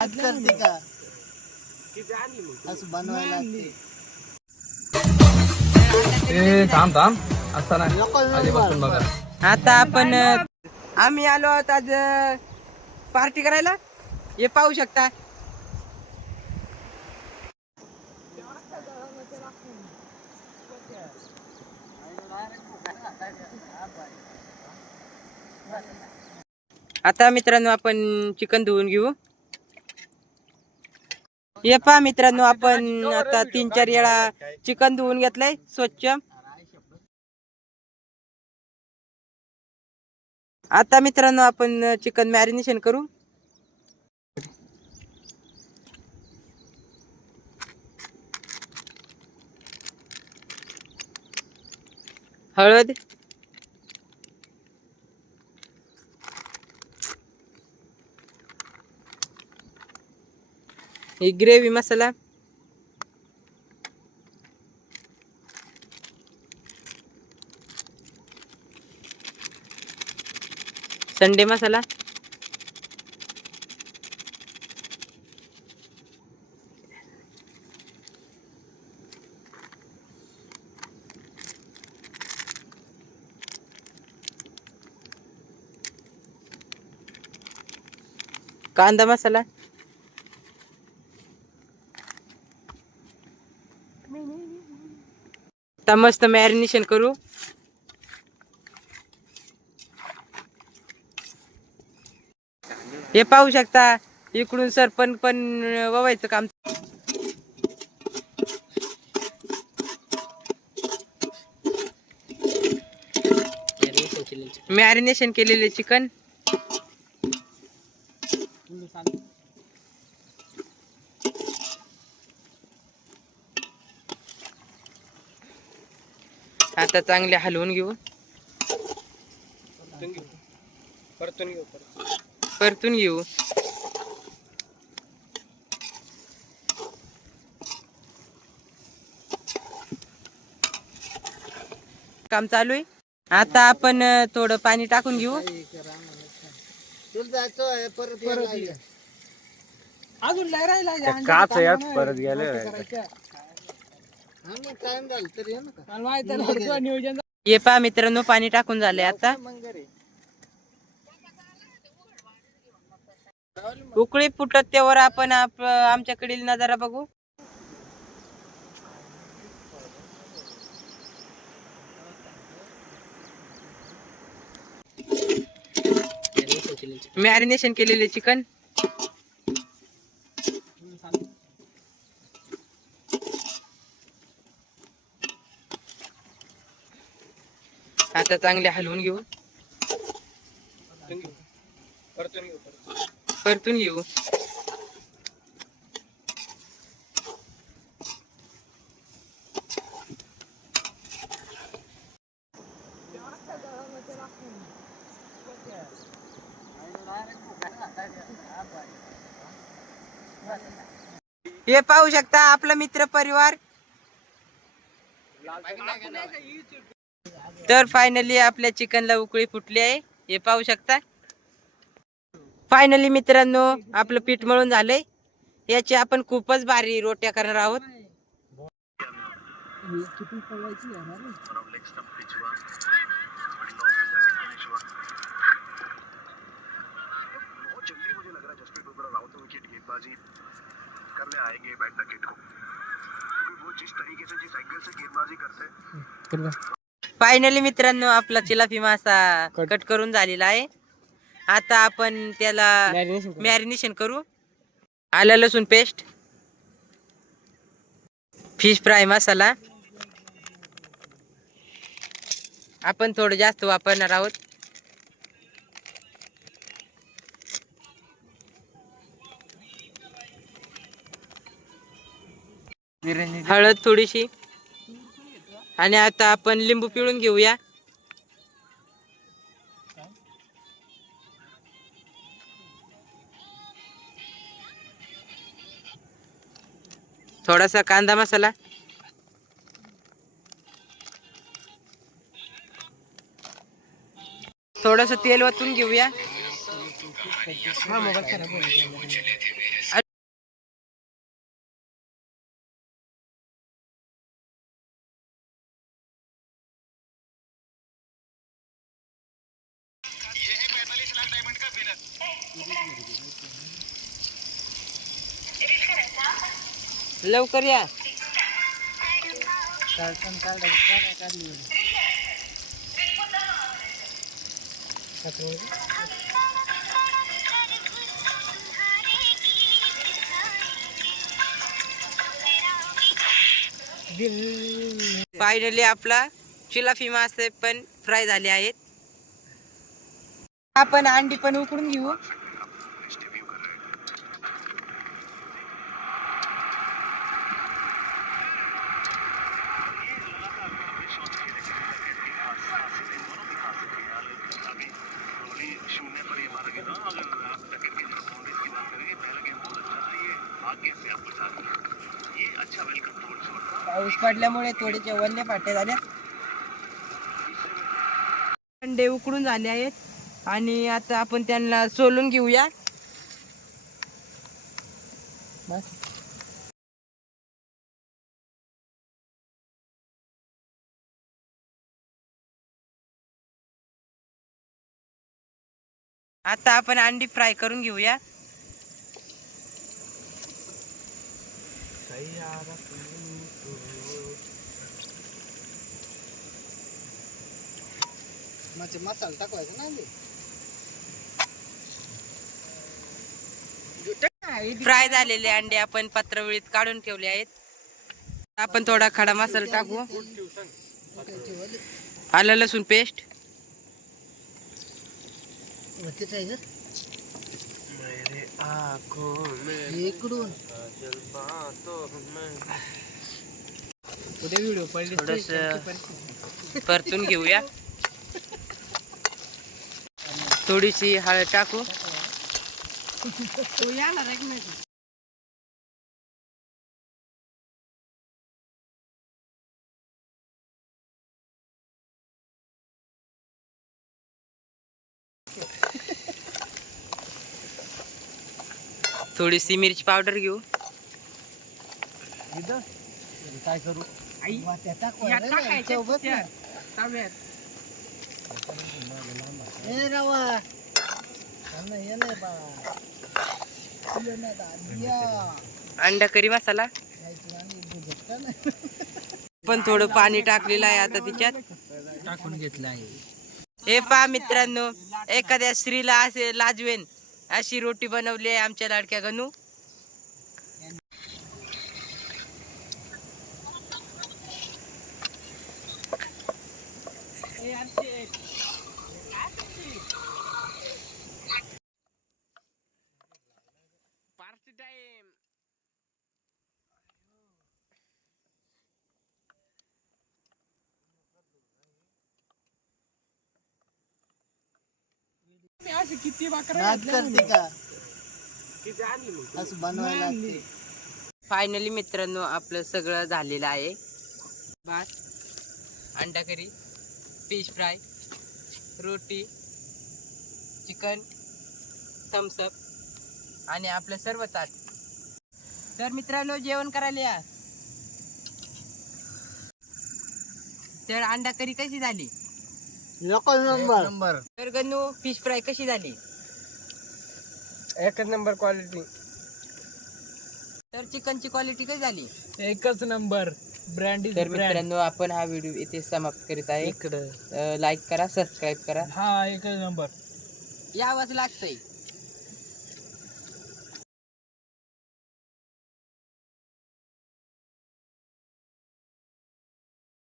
करते का असं बनवायला लागते. थांब थांब असं नाही आधीपासून बघा. आता आपण आम्ही आलो आहोत आज पार्टी करायला. हे पाहू शकता. आता मित्रांनो आपण चिकन धुवून घेऊ. हे पहा मित्रांनो, आपण आता 3-4 वेळा चिकन धुवून घेतलंय स्वच्छ. आता मित्रांनो आपण चिकन मॅरिनेशन करू. हळद, ही ग्रेव्ही मसाला, संडे मसाला, कांदा मसाला, आता मस्त मॅरिनेशन करू. हे पाहू शकता, इकडून सरपण पण ववायचं काम. मॅरिनेशन केलेले चिकन आता चांगले हलवून घेऊ. परतून घेऊ. काम चालू आहे. आता आपण थोडं पाणी टाकून घेऊ. अजून काच यात परत गेले. हे पहा मित्रांनो, पाणी टाकून झालंय. आता उकळी फुटत तेवर आपण आमच्याकडील नजारा बघू. मॅरिनेशन केलेले चिकन आता चांगले हलवून घेऊ. परतून घेऊ. हे पाहू शकता आपला मित्र परिवार. तर फायनली आपल्या चिकनला उकळी फुटली आहे. हे पाहू शकता. फायनली मित्रांनो आपलं पीठ मळून झालंय. याची आपण खूपच भारी रोट्या करणार आहोत. फायनली मित्रांनो आपला चिलापी मासा कट करून झालेला आहे. आता आपण त्याला मॅरिनेशन करू. आलं लसूण पेस्ट, फिश फ्राय मसाला आपण थोडं जास्त वापरणार आहोत. हळद थोडीशी आणि आता आपण लिंबू पिळून घेऊया. थोडासा कांदा मसाला, थोडस तेल वतून घेऊया. लवकर या. फायनली आपला चिलाफी मासे पण फ्राय झाले आहेत. आपण अंडी पण उकडून घेऊ. पाऊस पडल्यामुळे थोडेसे वल्ले फाटे झाले. अंडे उकडून झाले आहेत आणि आता आपण त्यांना सोलून घेऊया. बस. आता आपण अंडी फ्राय करून घेऊया. मसाला टाकवायचा ना. फ्राय झालेले अंडे आपण पत्रावळीत काढून ठेवले आहेत. आपण थोडा खडा मसाला टाकू. आलं लसूण पेस्ट, इकडून थोडस परतून घेऊया. थोडीशी हळद टाकू. थोडीशी मिरची पावडर घेऊ. काय करू? अंडा करी मसाला पण थोडं पाणी टाकलेलं आहे आता तिच्यात टाकून घेतलं आहे. हे पहा मित्रांनो, एखाद्या स्त्रीला असे लाजवेन अशी रोटी बनवली आहे आमच्या लाडक्या गणू. करते का असं बनवायला लागते. फायनली मित्रांनो आपलं सगळं झालेलं आहे. भात, अंडा करी, फिश फ्राय, रोटी, चिकन, थम्सअप आणि आपलं सर्व ताट. तर मित्रांनो जेवण करायला या. तर अंडा करी कशी झाली? नंबर तर गणू फिश फ्राय कशी झाली? एकच नंबर क्वालिटी. तर चिकनची क्वालिटी कशी झाली? एकच नंबर ब्रँड. तर मित्रांनो आपण हा व्हिडिओ इथे समाप्त करीत आहे. लाईक करा, सबस्क्राईब करा. हा एकच नंबर. यावंच लागतंय.